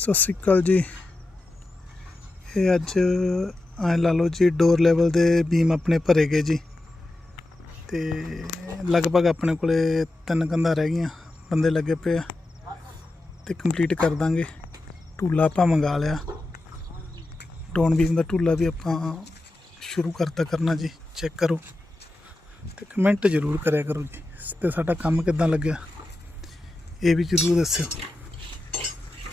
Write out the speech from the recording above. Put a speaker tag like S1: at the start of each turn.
S1: ਸਤਿ ਸ਼੍ਰੀ ਅਕਾਲ ਜੀ। ਇਹ ਅੱਜ ਐ ਲਾ ਲਓ ਜੀ ਡੋਰ ਲੈਵਲ ਦੇ ਬੀਮ ਆਪਣੇ ਭਰੇ ਗਏ ਜੀ। ਤੇ ਲਗਭਗ ਆਪਣੇ ਕੋਲੇ ਤਿੰਨ ਕੰਧਾਂ ਰਹਿ ਗਈਆਂ, ਬੰਦੇ ਲੱਗੇ ਪਏ ਆ ਤੇ ਕੰਪਲੀਟ ਕਰ ਦਾਂਗੇ। ਢੂਲਾ ਆਪਾਂ ਮੰਗਾ ਲਿਆ। ਡੋਨ ਬੀਮ ਦਾ ਢੂਲਾ ਵੀ ਆਪਾਂ ਸ਼ੁਰੂ ਕਰਤਾ ਕਰਨਾ ਜੀ ਚੈੱਕ ਕਰੋ। ਤੇ ਕਮੈਂਟ ਜ਼ਰੂਰ ਕਰਿਆ ਕਰੋ ਜੀ, ਤੇ ਸਾਡਾ ਕੰਮ ਕਿਦਾਂ ਲੱਗਿਆ, ਇਹ ਵੀ ਜ਼ਰੂਰ ਦੱਸਿਓ।